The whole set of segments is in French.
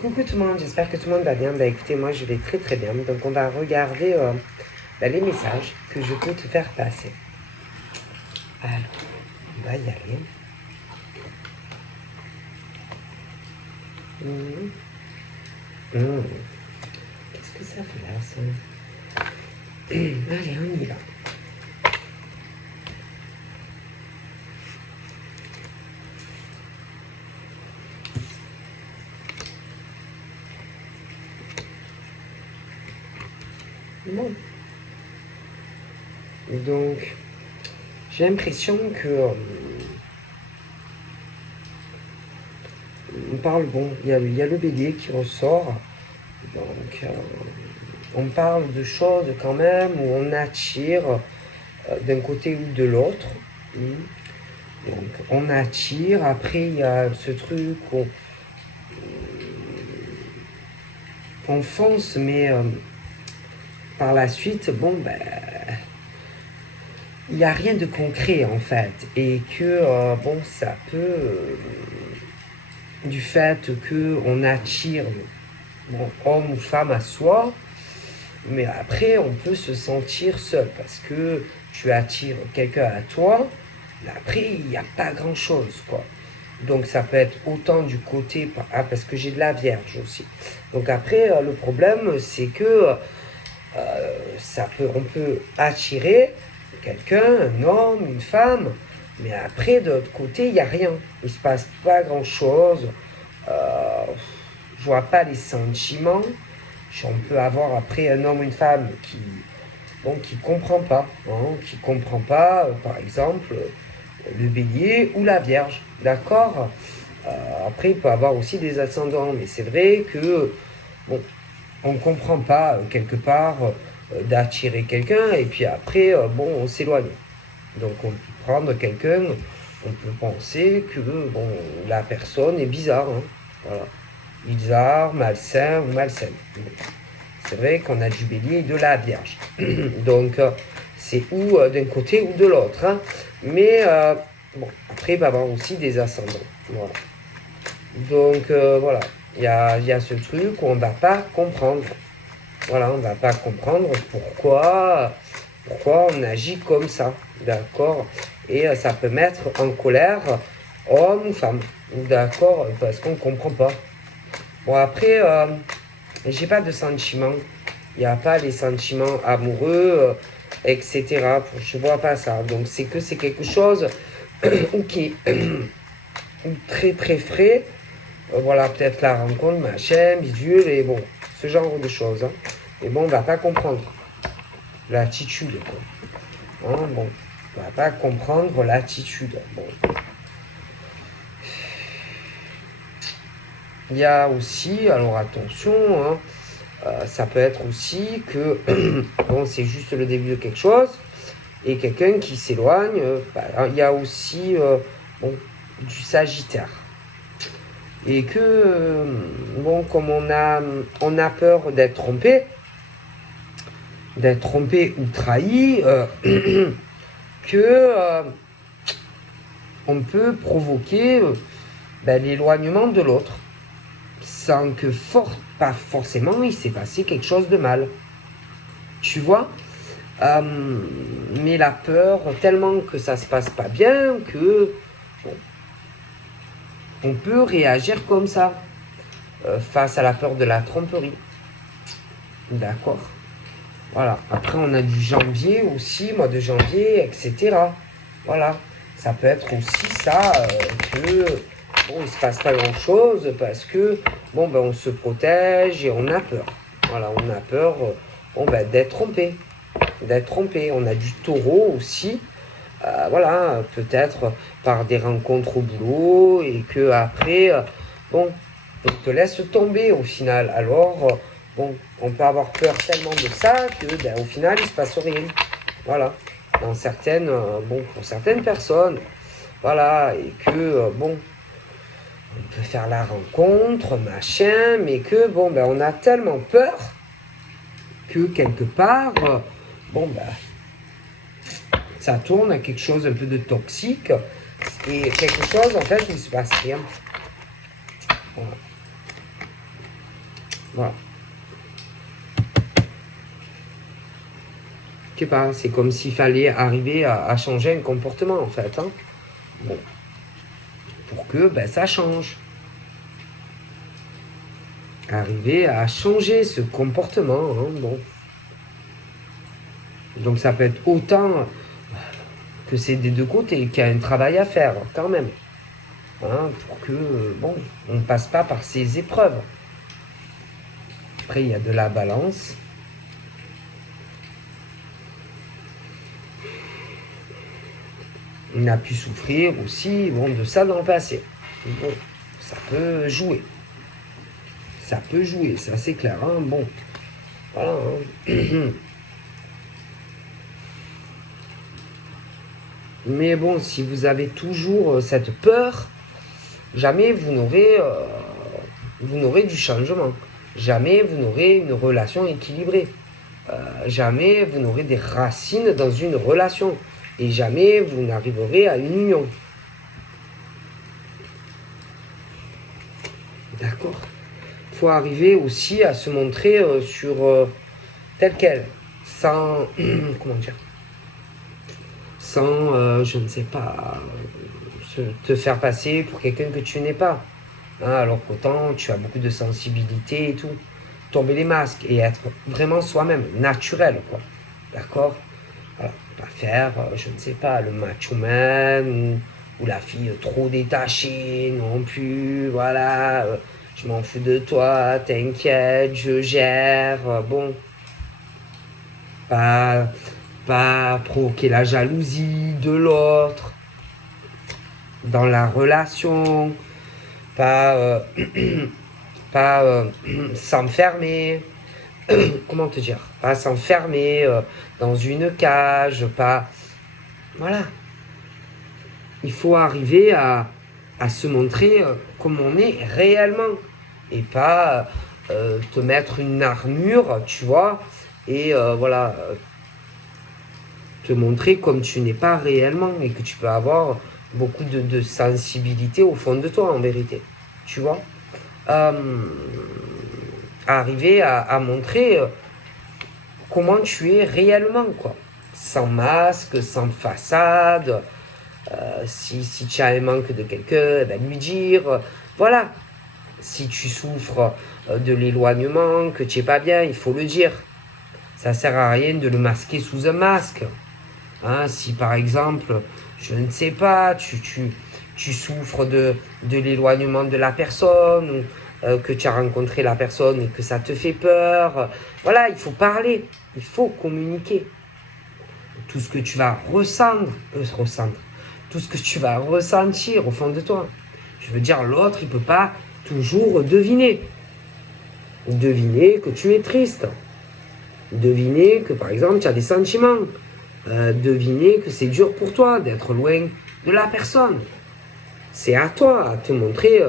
Coucou tout le monde, j'espère que tout le monde va bien. Bah écoutez, moi je vais très très bien. Donc on va regarder les messages que je peux te faire passer. Alors, on va y aller. Qu'est-ce que ça fait là, ça? Allez, on y va. Bon. Donc, j'ai l'impression que... on parle, bon, il y a le bélier qui ressort. Donc, on parle de choses quand même où on attire d'un côté ou de l'autre. Donc, on attire. Après, il y a ce truc où on fonce, mais par la suite, bon, ben, il n'y a rien de concret en fait. Et que, bon, ça peut, du fait qu'on attire, bon, homme ou femme à soi, mais après, on peut se sentir seul parce que tu attires quelqu'un à toi, mais après, il n'y a pas grand-chose, quoi. Donc ça peut être autant du côté... Ah, parce que j'ai de la Vierge aussi. Donc après, le problème, c'est que on peut attirer quelqu'un, un homme, une femme, mais après, de l'autre côté, il n'y a rien. Il ne se passe pas grand-chose. Je vois pas les sentiments. On peut avoir après un homme ou une femme qui comprend pas. Qui comprend pas, par exemple, le bélier ou la vierge. D'accord. Après, il peut avoir aussi des ascendants. Mais c'est vrai que, bon, on ne comprend pas, quelque part, d'attirer quelqu'un. Et puis après, bon, on s'éloigne. Donc, on peut prendre quelqu'un, on peut penser que, bon, la personne est bizarre. Voilà. Bizarre, malsain ou malsaine. C'est vrai qu'on a du bélier et de la vierge. Donc, c'est ou d'un côté ou de l'autre. Mais, bon, après, il va y avoir aussi des ascendants. Voilà. Donc, voilà. Il y a ce truc où on ne va pas comprendre. Voilà, on ne va pas comprendre pourquoi on agit comme ça. D'accord. Et ça peut mettre en colère homme ou femme. D'accord. Parce qu'on ne comprend pas. Bon, après, j'ai pas de sentiments. Il n'y a pas les sentiments amoureux, etc. Je vois pas ça. Donc, c'est quelque chose ou qui est très très frais. Voilà, peut-être la rencontre, machin, bidule, et bon, ce genre de choses. Et bon, on va pas comprendre l'attitude, quoi. Bon, on va pas comprendre l'attitude. Bon. Il y a aussi, alors attention, ça peut être aussi que, bon, c'est juste le début de quelque chose, et quelqu'un qui s'éloigne, il y a aussi, bon, du Sagittaire. Et que, bon, comme on a peur d'être trompé ou trahi, que on peut provoquer l'éloignement de l'autre, sans que pas forcément il s'est passé quelque chose de mal. Tu vois, mais la peur, tellement que ça se passe pas bien, que bon, on peut réagir comme ça, face à la peur de la tromperie. D'accord. Voilà. Après, on a du janvier aussi, mois de janvier, etc. Voilà. Ça peut être aussi ça, que bon, il ne se passe pas grand-chose parce que, bon, on se protège et on a peur. Voilà, on a peur, d'être trompé. On a du taureau aussi. Voilà, peut-être par des rencontres au boulot et que après, bon, on te laisse tomber au final. Alors, bon, on peut avoir peur tellement de ça que, au final, il se passe rien. Voilà, pour certaines personnes, voilà, et que, bon, on peut faire la rencontre, machin, mais que, bon, on a tellement peur que quelque part, ça tourne à quelque chose un peu de toxique et quelque chose, en fait, il ne se passe rien. Voilà. Voilà. Je sais pas, c'est comme s'il fallait arriver à changer un comportement, en fait. Hein. Bon. Pour que ça change. Arriver à changer ce comportement. Hein. Bon. Donc ça peut être autant que c'est des deux côtés, qu'il y a un travail à faire, quand même. Hein, pour que, on ne passe pas par ces épreuves. Après, il y a de la balance. On a pu souffrir aussi de ça dans le passé. Bon, ça peut jouer. Ça peut jouer, ça c'est clair. Hein. Bon, voilà. Hein. Mais bon, si vous avez toujours cette peur, jamais vous n'aurez du changement. Jamais vous n'aurez une relation équilibrée. Jamais vous n'aurez des racines dans une relation. Et jamais vous n'arriverez à une union. D'accord. Il faut arriver aussi à se montrer tel quel. Sans... comment dire, sans, je ne sais pas, te faire passer pour quelqu'un que tu n'es pas. Hein, alors qu'autant tu as beaucoup de sensibilité et tout. Tomber les masques et être vraiment soi-même, naturel, quoi. D'accord. Voilà. Pas faire, je ne sais pas, le macho man ou la fille trop détachée non plus. Voilà, je m'en fous de toi, t'inquiète, je gère. Bon, pas provoquer la jalousie de l'autre dans la relation, pas, pas s'enfermer, comment te dire, pas s'enfermer dans une cage, pas... Voilà. Il faut arriver à se montrer comme on est réellement et pas te mettre une armure, tu vois, et voilà, te montrer comme tu n'es pas réellement et que tu peux avoir beaucoup de sensibilité au fond de toi en vérité, tu vois. Arriver à montrer comment tu es réellement, quoi. Sans masque, sans façade. Si tu as un manque de quelqu'un, lui dire. Voilà. Si tu souffres de l'éloignement, que tu n'es pas bien, il faut le dire. Ça ne sert à rien de le masquer sous un masque. Hein, si par exemple, je ne sais pas, tu souffres de l'éloignement de la personne, ou que tu as rencontré la personne et que ça te fait peur, voilà, il faut parler, il faut communiquer. Tout ce que tu vas tout ce que tu vas ressentir au fond de toi. Je veux dire, l'autre, il ne peut pas toujours deviner. Deviner que tu es triste. Deviner que, par exemple, tu as des sentiments. Deviner que c'est dur pour toi d'être loin de la personne. C'est à toi à te montrer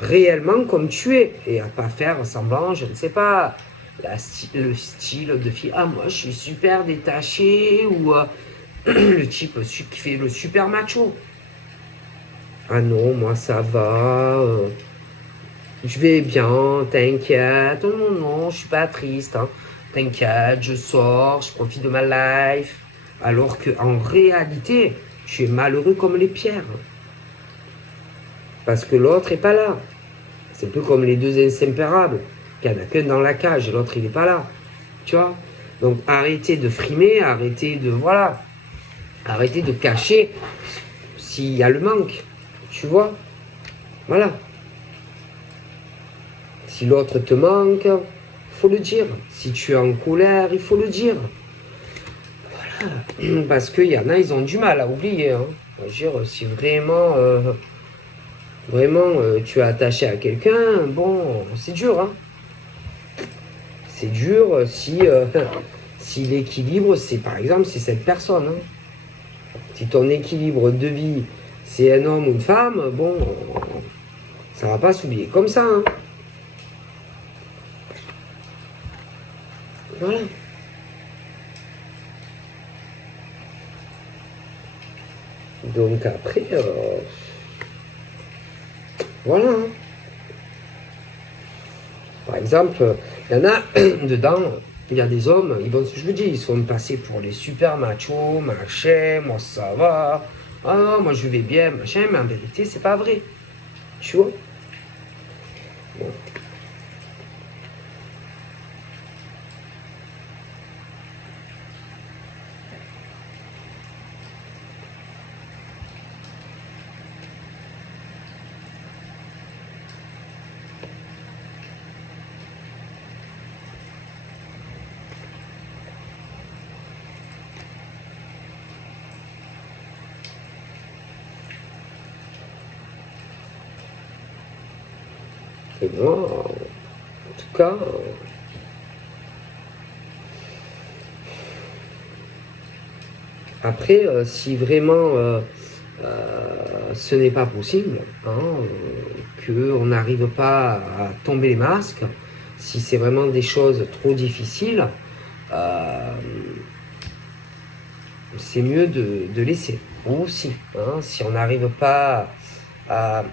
réellement comme tu es et à pas faire semblant, je ne sais pas, le style de fille, ah moi je suis super détaché ou le type qui fait le super macho. Ah non, moi ça va, je vais bien, t'inquiète, non, non, je suis pas triste, hein. T'inquiète, je sors, je profite de ma life. Alors qu'en réalité, tu es malheureux comme les pierres. Parce que l'autre n'est pas là. C'est un peu comme les deux insépaраbles. Il n'y en a qu'un dans la cage et l'autre il n'est pas là. Tu vois. Donc arrêtez de frimer, arrêtez de... Voilà. Arrêtez de cacher s'il y a le manque. Tu vois. Voilà. Si l'autre te manque, il faut le dire. Si tu es en colère, il faut le dire. Voilà. Parce qu'il y en a, ils ont du mal à oublier. Hein. Je veux dire, si vraiment... tu es attaché à quelqu'un, bon, c'est dur, hein. C'est dur si l'équilibre, c'est par exemple, c'est cette personne. Hein. Si ton équilibre de vie, c'est un homme ou une femme, bon, ça va pas s'oublier comme ça. Hein. Voilà. Donc après, voilà. Hein. Par exemple, il y en a dedans, il y a des hommes, ils vont, je vous dis, ils sont passés pour les super machos, machin, moi ça va, ah non, moi je vais bien, machin, mais en vérité, c'est pas vrai. Tu vois? Bon. Et moi, en tout cas, après, si vraiment ce n'est pas possible, hein, qu'on n'arrive pas à tomber les masques, si c'est vraiment des choses trop difficiles, euh, c'est mieux de laisser. Aussi, hein, si on n'arrive pas à,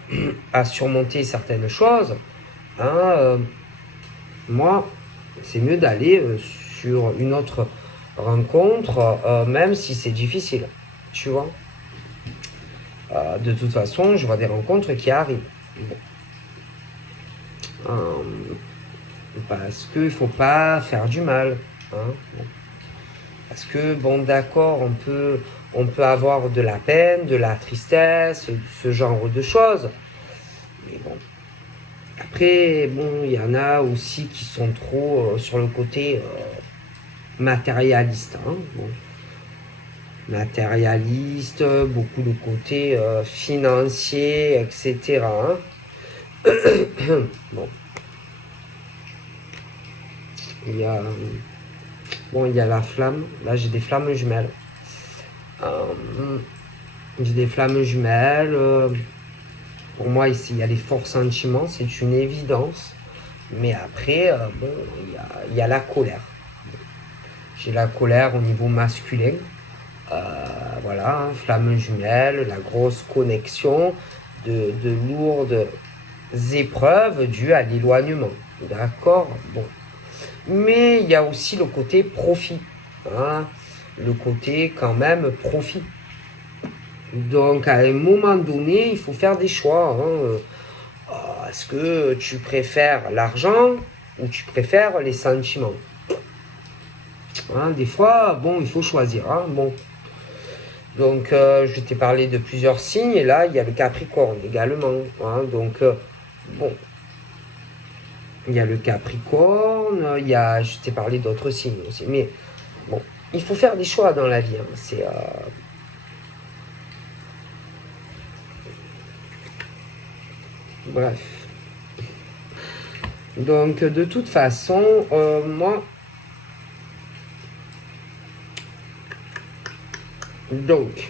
à surmonter certaines choses, hein, moi, c'est mieux d'aller sur une autre rencontre, même si c'est difficile. Tu vois? De toute façon, je vois des rencontres qui arrivent. Bon. Parce qu'il ne faut pas faire du mal. Hein. Bon. Parce que, bon, d'accord, on peut avoir de la peine, de la tristesse, ce genre de choses. Mais bon. Après, bon, il y en a aussi qui sont trop sur le côté matérialiste. Hein. Bon. Matérialiste, beaucoup de côté financier, etc. Hein. Bon. Il y a, bon, il y a la flamme. Là, j'ai des flammes jumelles. J'ai des flammes jumelles. Pour moi, ici, il y a les forts sentiments. C'est une évidence. Mais après, bon, il y a la colère. J'ai la colère au niveau masculin. Voilà, hein, flamme jumelle, la grosse connexion de lourdes épreuves dues à l'éloignement. D'accord? Bon. Mais il y a aussi le côté profit. Hein, le côté quand même profit. Donc à un moment donné, il faut faire des choix. Hein. Est-ce que tu préfères l'argent ou tu préfères les sentiments? Hein, des fois, bon, il faut choisir. Hein, bon. Donc je t'ai parlé de plusieurs signes et là, il y a le Capricorne également. Hein, donc bon, il y a le Capricorne, je t'ai parlé d'autres signes aussi. Mais bon, il faut faire des choix dans la vie. Hein, c'est... bref. Donc de toute façon, moi... Donc,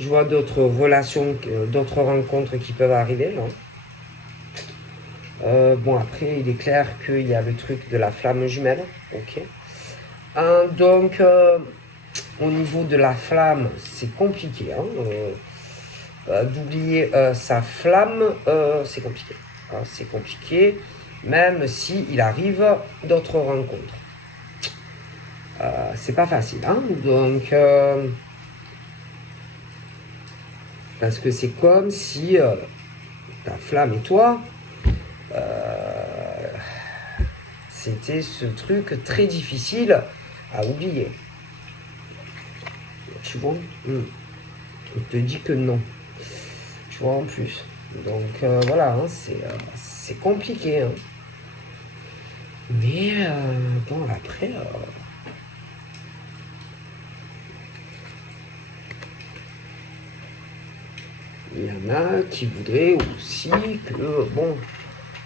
je vois d'autres relations, d'autres rencontres qui peuvent arriver. Hein. Bon, après, il est clair qu'il y a le truc de la flamme jumelle. Ok. Donc, au niveau de la flamme, c'est compliqué. Hein. D'oublier sa flamme, c'est compliqué. Hein, c'est compliqué, même s'il arrive d'autres rencontres. C'est pas facile. Hein. Donc, parce que c'est comme si ta flamme et toi, c'était ce truc très difficile à oublier. Tu vois? On te dit que non. Tu vois, en plus. Donc voilà, hein, c'est compliqué. Hein. Mais bon, après, il y en a qui voudraient aussi que, bon,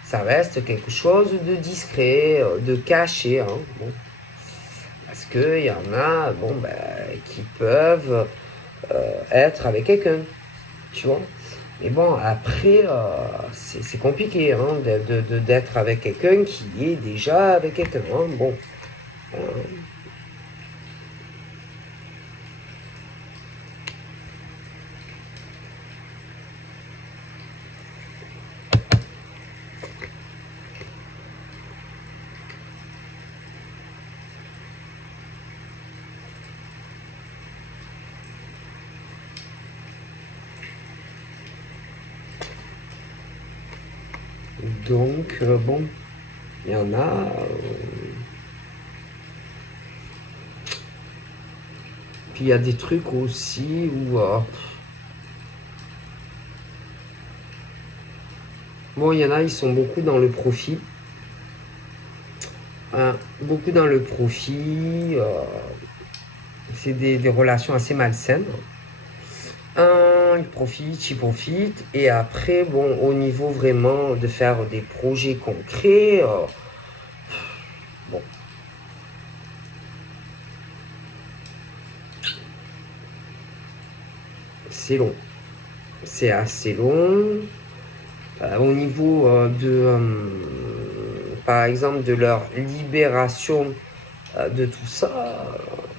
ça reste quelque chose de discret, de caché. Hein, bon. Parce qu'il y en a, bon, ben, qui peuvent être avec quelqu'un, tu vois. Mais bon, après, c'est compliqué hein, d'être avec quelqu'un qui est déjà avec quelqu'un. Hein, bon. Donc, bon, il y en a... Puis il y a des trucs aussi où... bon, il y en a, ils sont beaucoup dans le profit. Beaucoup dans le profit. C'est des relations assez malsaines. Ils profitent. Et après, bon, au niveau vraiment de faire des projets concrets, bon, c'est long. C'est assez long. Au niveau par exemple, de leur libération de tout ça,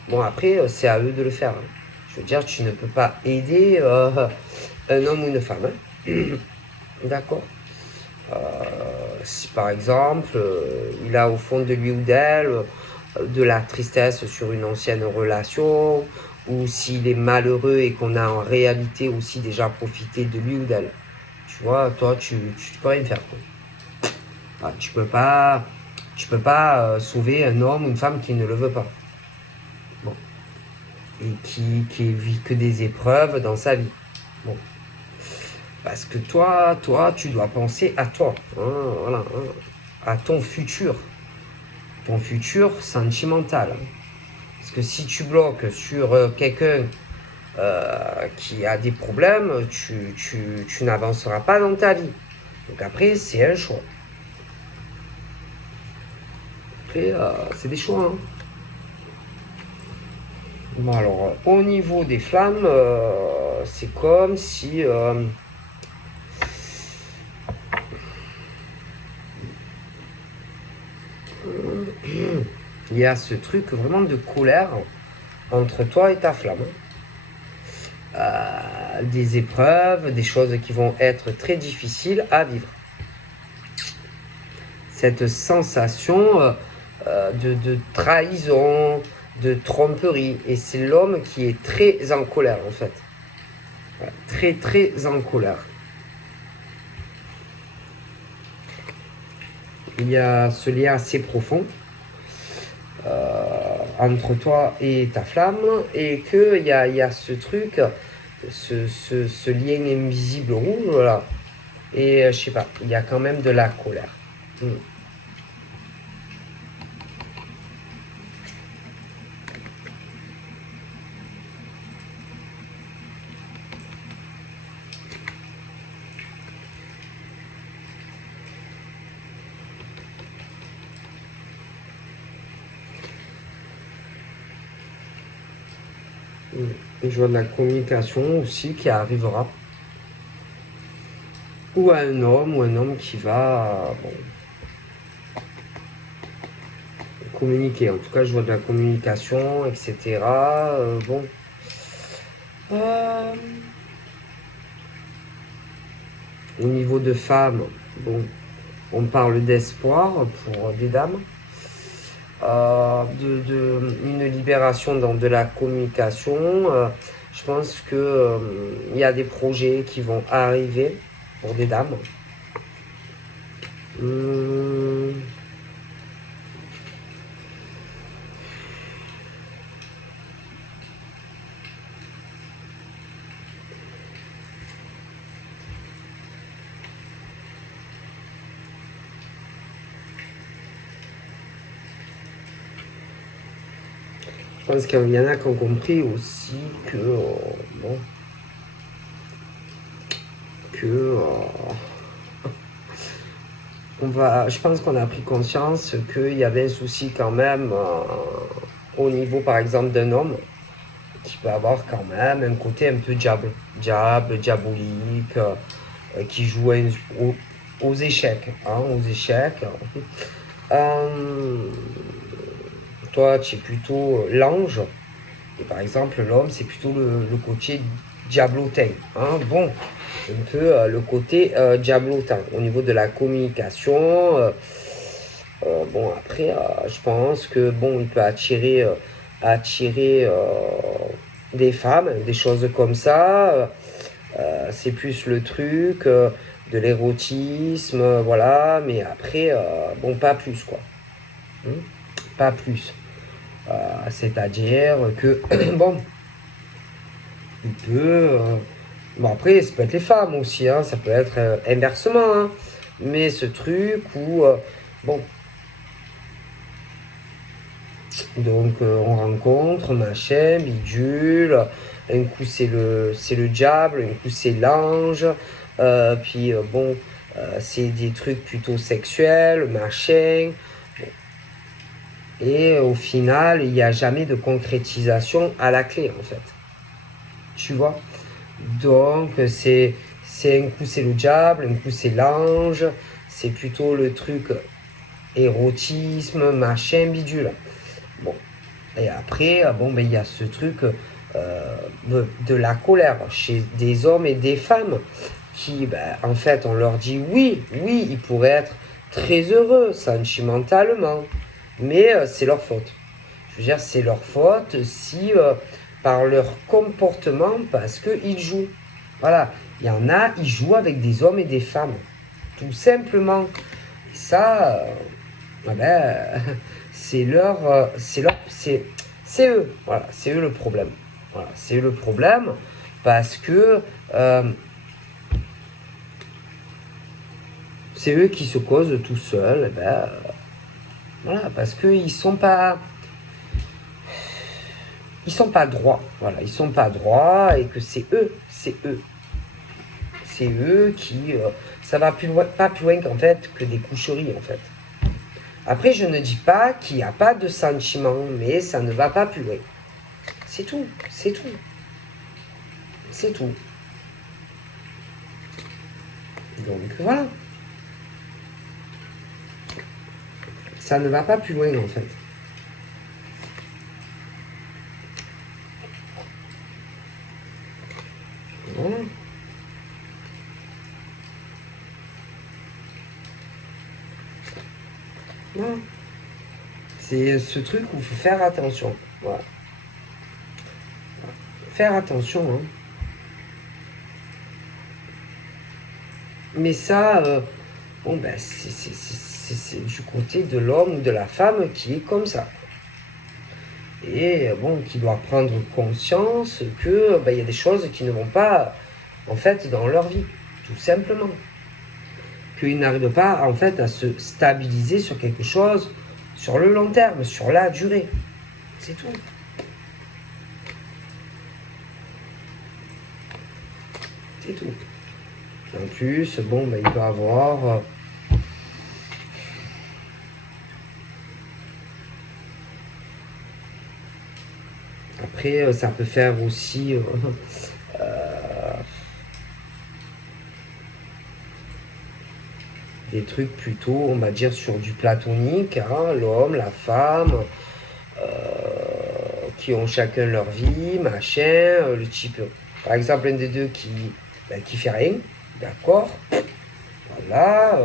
bon, après, c'est à eux de le faire, hein. Je veux dire, tu ne peux pas aider un homme ou une femme, hein. D'accord. Si par exemple, il a au fond de lui ou d'elle de la tristesse sur une ancienne relation, ou s'il est malheureux et qu'on a en réalité aussi déjà profité de lui ou d'elle. Tu vois, toi, tu peux rien faire, quoi. Ah, tu peux pas sauver un homme ou une femme qui ne le veut pas. Bon. Et qui vit que des épreuves dans sa vie. Bon. Parce que toi, tu dois penser à toi, hein, voilà, hein, à ton futur sentimental. Parce que si tu bloques sur quelqu'un qui a des problèmes, tu n'avanceras pas dans ta vie. Donc après, c'est un choix. Après, c'est des choix, hein. Bon, alors, au niveau des flammes, c'est comme si il y a ce truc vraiment de colère entre toi et ta flamme. Des épreuves, des choses qui vont être très difficiles à vivre. Cette sensation de trahison, de tromperie. Et c'est l'homme qui est très en colère, en fait. Très, très en colère. Il y a ce lien assez profond entre toi et ta flamme, et qu'il y a ce truc, ce lien invisible rouge, là. Et je sais pas, il y a quand même de la colère. Et je vois de la communication aussi qui arrivera. Ou à un homme qui va bon, communiquer. En tout cas, je vois de la communication, etc. Bon. Euh, Au niveau de femmes, bon, on parle d'espoir pour des dames. Une libération dans de la communication. Je pense que il y a des projets qui vont arriver pour des dames. Je pense qu'il y en a qui ont compris aussi que bon, que je pense qu'on a pris conscience qu'il y avait un souci quand même au niveau par exemple d'un homme qui peut avoir quand même un côté un peu diabolique, qui joue aux échecs, hein, aux échecs. Toi, tu es plutôt l'ange, et par exemple, l'homme, c'est plutôt le côté diablotin, hein. Bon, un peu le côté diablotin au niveau de la communication. Bon, après, je pense que bon, il peut attirer des femmes, des choses comme ça. C'est plus le truc de l'érotisme, voilà, mais après, bon, pas plus, quoi. Hein. Pas plus. C'est-à-dire que, bon, il peut... bon, après, ça peut être les femmes aussi, hein, ça peut être inversement, hein, mais ce truc où, bon, donc on rencontre, machin, bidule, un coup c'est le diable, un coup c'est l'ange, puis bon, c'est des trucs plutôt sexuels, machin, et au final, il n'y a jamais de concrétisation à la clé, en fait. Tu vois? Donc, un coup c'est le diable, un coup c'est l'ange, c'est plutôt le truc érotisme, machin, bidule. Bon, et après, bon, ben, il y a ce truc de la colère chez des hommes et des femmes qui, ben, en fait, on leur dit oui, oui, ils pourraient être très heureux sentimentalement, mais c'est leur faute. Je veux dire, c'est leur faute si, par leur comportement, parce qu'ils jouent. Voilà, il y en a, ils jouent avec des hommes et des femmes, tout simplement. Et ça, ah ben, c'est eux, voilà, c'est eux le problème. Voilà, c'est eux le problème parce que c'est eux qui se causent tout seuls. Eh ben, voilà, parce qu'ils sont pas droits. Voilà, ils sont pas droits et que c'est eux qui, ça va pas plus loin qu'en fait que des coucheries en fait. Après, je ne dis pas qu'il n'y a pas de sentiment, mais ça ne va pas plus loin. C'est tout, c'est tout, c'est tout. Donc voilà. Ça ne va pas plus loin en fait. Voilà. Voilà. C'est ce truc où il faut faire attention. Voilà. Faire attention. Hein. Mais ça, bon ben, c'est du côté de l'homme ou de la femme qui est comme ça. Et bon, qui doit prendre conscience que ben, y a des choses qui ne vont pas en fait dans leur vie, tout simplement. Qu'ils n'arrivent pas en fait à se stabiliser sur quelque chose sur le long terme, sur la durée. C'est tout. C'est tout. En plus, bon, ben, il peut avoir après, ça peut faire aussi des trucs plutôt, on va dire, sur du platonique, hein, l'homme, la femme, euh, qui ont chacun leur vie, machin, le type, par exemple, un des deux qui fait rien, d'accord, voilà,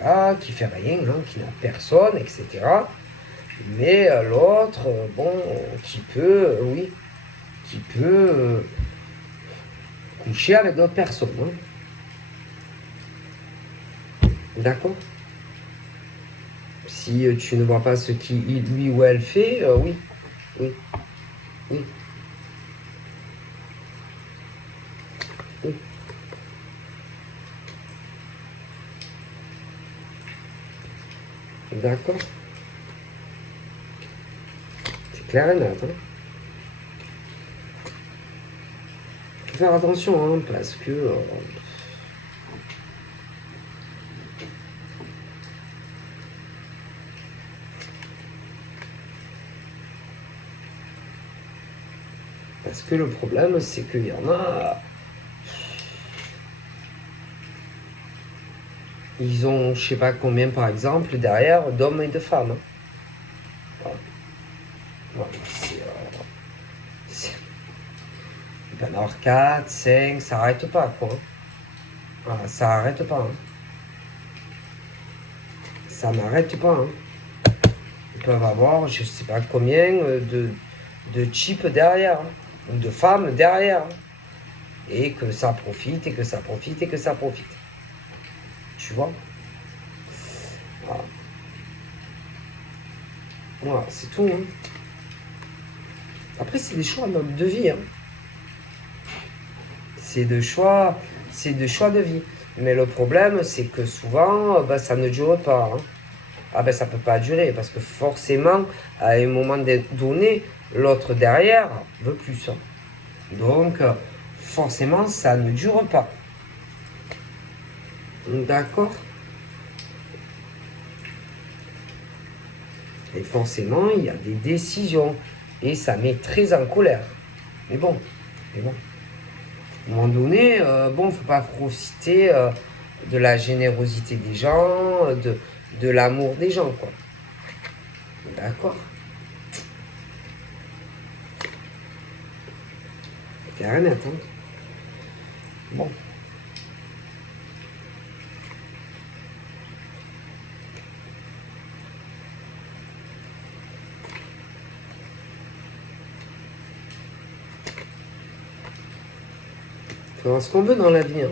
voilà, qui fait rien, hein, qui n'a personne, etc. Mais l'autre, bon, qui peut, oui, qui peut coucher avec d'autres personnes, hein. D'accord. Si tu ne vois pas ce qu'il, lui ou elle fait, oui, oui, oui, oui. D'accord. C'est clair et net. Hein. Faut faire attention, hein, parce que le problème, c'est qu'il y en a. Ils ont, je sais pas combien, par exemple, derrière, d'hommes et de femmes. Hein. Voilà. Voilà. Il peut y en avoir 4, 5, ça arrête pas, quoi. Hein. Voilà, ça arrête pas. Hein. Ça n'arrête pas. Hein. Ils peuvent avoir, je sais pas combien, de types derrière. Hein. Ou de femmes derrière. Hein. et que ça profite, et que ça profite, et que ça profite. Tu vois? Voilà, voilà, c'est tout. Hein. Après, c'est des choix de vie. Hein. C'est de choix de vie. Mais le problème, c'est que souvent, ça ne dure pas. Hein. Ah ben ça peut pas durer parce que forcément, à un moment donné, l'autre derrière veut plus. Hein. Donc, forcément, ça ne dure pas. D'accord? Et forcément, il y a des décisions. Et ça met très en colère. Mais bon, mais bon. À un moment donné, faut pas profiter de la générosité des gens, de l'amour des gens, quoi. D'accord? Il n'y a rien à attendre. Bon. Faut avoir ce qu'on veut dans la vie, hein.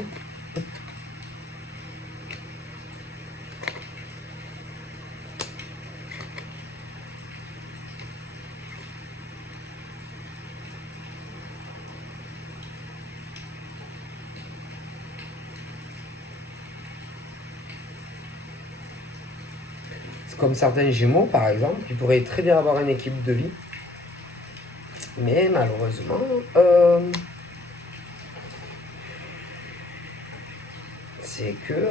Comme certains Gémeaux, par exemple, qui pourraient très bien avoir une équipe de vie. Mais malheureusement, c'est que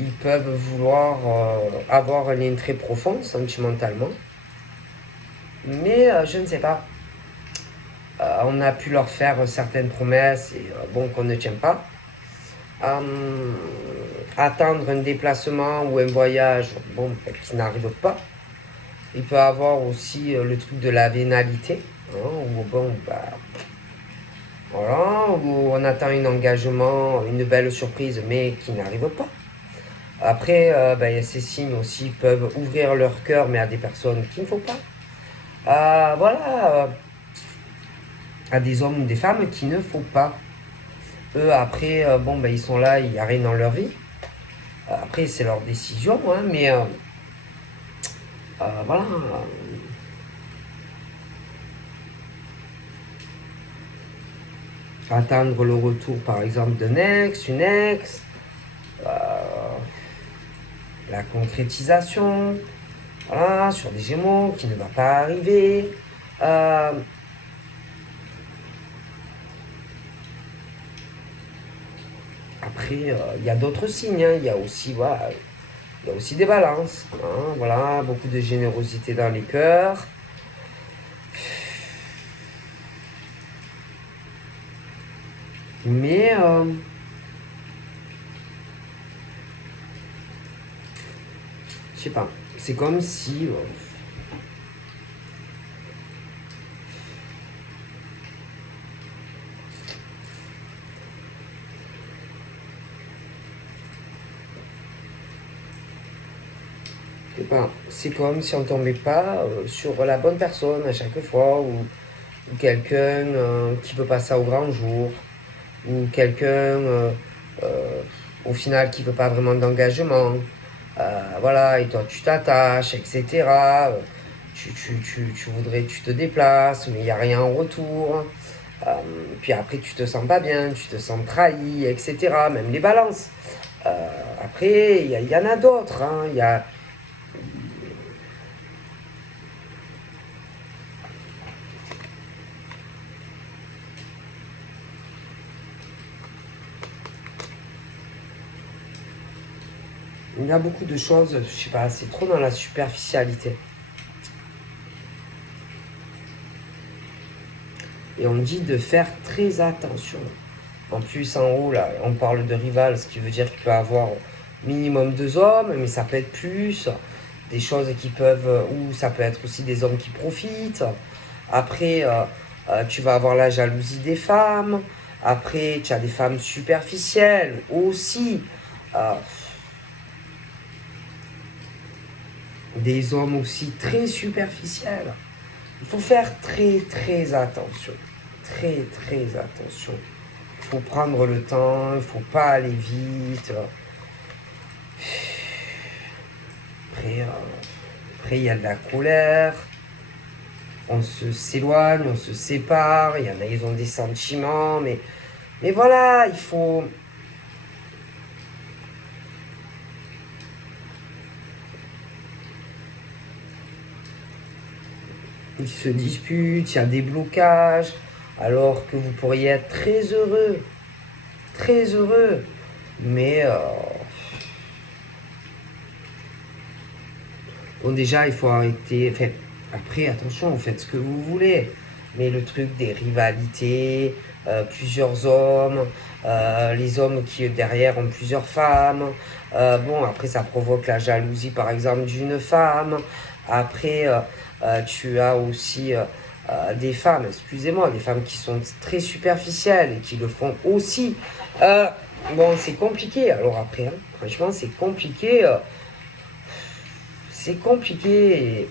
ils peuvent vouloir avoir un lien très profond sentimentalement. Mais je ne sais pas. On a pu leur faire certaines promesses et qu'on ne tient pas. Attendre un déplacement ou un voyage qui n'arrive pas. Il peut avoir aussi le truc de la vénalité, hein, où voilà, où on attend un engagement, une belle surprise, mais qui n'arrive pas. Après, y a ces signes aussi peuvent ouvrir leur cœur, mais à des personnes qu'il ne faut pas. À des hommes ou des femmes qu'il ne faut pas. Eux, après, ils sont là, il n'y a rien dans leur vie. Après, c'est leur décision, hein, mais voilà. Attendre le retour, par exemple, d'un ex, une ex, la concrétisation, voilà, sur des Gémeaux qui ne va pas arriver. Après, il y a d'autres signes, hein. Il y a aussi, voilà, il y a aussi des balances. Hein, voilà, beaucoup de générosité dans les cœurs. Mais je sais pas, c'est comme si c'est comme si on tombait pas sur la bonne personne à chaque fois, ou quelqu'un qui peut passer au grand jour, ou quelqu'un au final qui veut pas vraiment d'engagement. Voilà, et toi tu t'attaches, etc. Tu voudrais, tu te déplaces, mais il n'y a rien en retour. Puis après, tu te sens pas bien, tu te sens trahi, etc. Même les balances. Après, il y en a d'autres. Hein. Il y a beaucoup de choses, je sais pas, c'est trop dans la superficialité. Et on dit de faire très attention. En plus, en haut, là, on parle de rival, ce qui veut dire qu'il peut avoir minimum 2 hommes, mais ça peut être plus. Des choses qui peuvent, ou ça peut être aussi des hommes qui profitent. Après, tu vas avoir la jalousie des femmes. Après, tu as des femmes superficielles aussi. Des hommes aussi très superficiels. Il faut faire très très attention. Très très attention. faut prendre le temps, il faut pas aller vite. Après, il y a de la colère. On s'éloigne, on se sépare. Il y en a, ils ont des sentiments. Mais voilà, il faut... Ils se disputent, il y a des blocages. Alors que vous pourriez être très heureux. Très heureux. Mais... Bon, déjà, il faut arrêter... Enfin, après, attention, vous faites ce que vous voulez. Mais le truc des rivalités, plusieurs hommes, les hommes qui derrière ont plusieurs femmes. Bon, après, ça provoque la jalousie, par exemple, d'une femme. Après, tu as aussi des femmes, excusez-moi, des femmes qui sont très superficielles et qui le font aussi. Bon, c'est compliqué. Alors après, hein, franchement, c'est compliqué. C'est compliqué.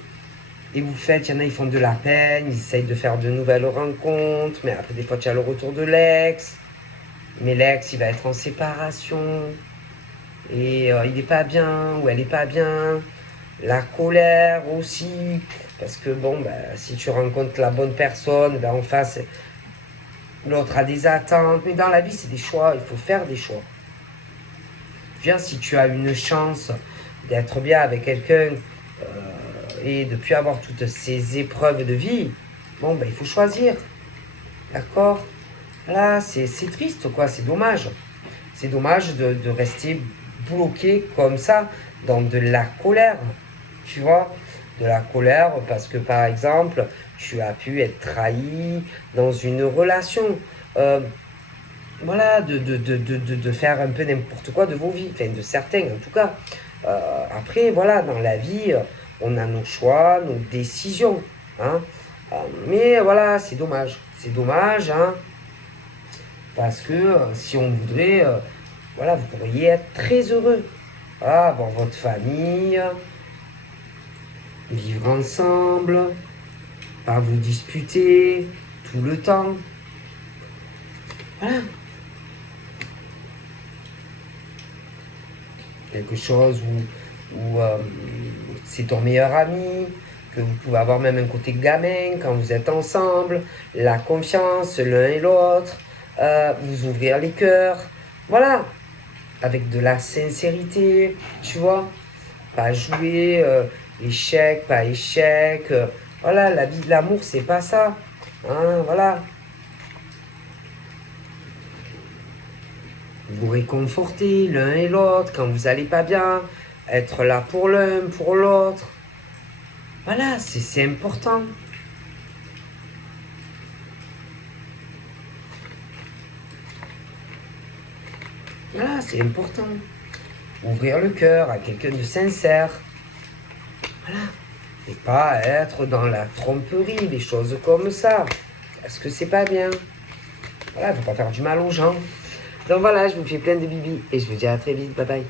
Et vous faites, il y en a, ils font de la peine, ils essayent de faire de nouvelles rencontres, mais après, des fois, tu as le retour de l'ex. Mais l'ex, il va être en séparation. Et il n'est pas bien, ou elle n'est pas bien. La colère aussi. Parce que, bon, bah, si tu rencontres la bonne personne, bah, en face, l'autre a des attentes. Mais dans la vie, c'est des choix, il faut faire des choix. Viens, si tu as une chance d'être bien avec quelqu'un, et depuis avoir toutes ces épreuves de vie, bon, ben, il faut choisir. D'accord? Là, c'est triste, quoi. C'est dommage. C'est dommage de rester bloqué comme ça, dans de la colère. Tu vois? De la colère parce que, par exemple, tu as pu être trahi dans une relation. Voilà, de faire un peu n'importe quoi de vos vies. Enfin, de certains, en tout cas. Après, voilà, dans la vie, on a nos choix, nos décisions. Hein. Mais voilà, c'est dommage. C'est dommage, hein, parce que si on voudrait, voilà, vous pourriez être très heureux. Voilà, avoir votre famille, vivre ensemble, pas vous disputer tout le temps. Voilà. Quelque chose où c'est ton meilleur ami, que vous pouvez avoir même un côté gamin quand vous êtes ensemble, la confiance l'un et l'autre, vous ouvrir les cœurs, voilà, avec de la sincérité, tu vois, pas jouer échec, pas échec, voilà, la vie de l'amour, c'est pas ça, hein, voilà. Vous réconforter l'un et l'autre quand vous allez pas bien, être là pour l'un, pour l'autre. Voilà, c'est important. Voilà, c'est important. Ouvrir le cœur à quelqu'un de sincère. Voilà. Et pas être dans la tromperie, des choses comme ça. Parce que c'est pas bien. Voilà, il faut pas faire du mal aux gens. Donc voilà, je vous fais plein de bibis et je vous dis à très vite. Bye bye.